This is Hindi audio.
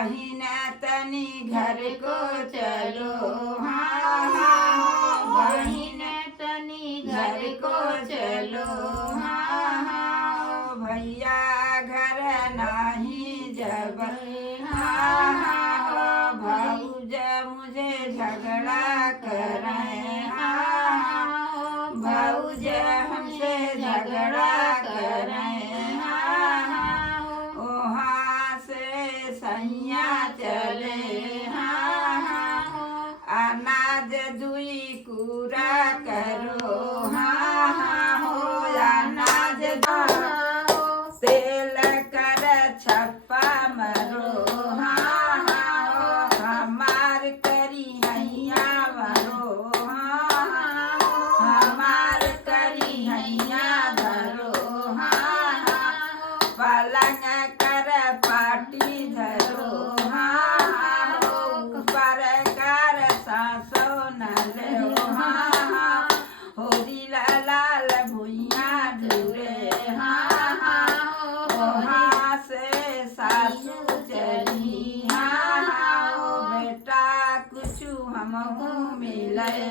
बहिन तनी घर को चलो, हाँ हाँ बहिन तनी घर को चलो, हाँ हाँ भैया घर नहीं जब, हाँ हाँ भाऊज मुझे झगड़ा करें, हाँ हाँ भाऊज हमसे झगड़ा करें, हाँ हाँ वहाँ से सैया चले, हाँ हाँ अनाज दुई कूड़ा करो, हाँ हाँ हो अनाज तेल कर छप्पा मरो, हाँ हाँ हमार करी हैया मरो, हाँ हाँ हमार करी हैया धरो, हाँ हाँ पलंग कर पाटी धरो, हाँ हाँ ऊपर कर सासो न लो, हाँ हाँ होरी लाल भुइया ढूरे, हाँ हाँ वहाँ से सासू चली, हाँ हाँ बेटा कुछ हमको मिले।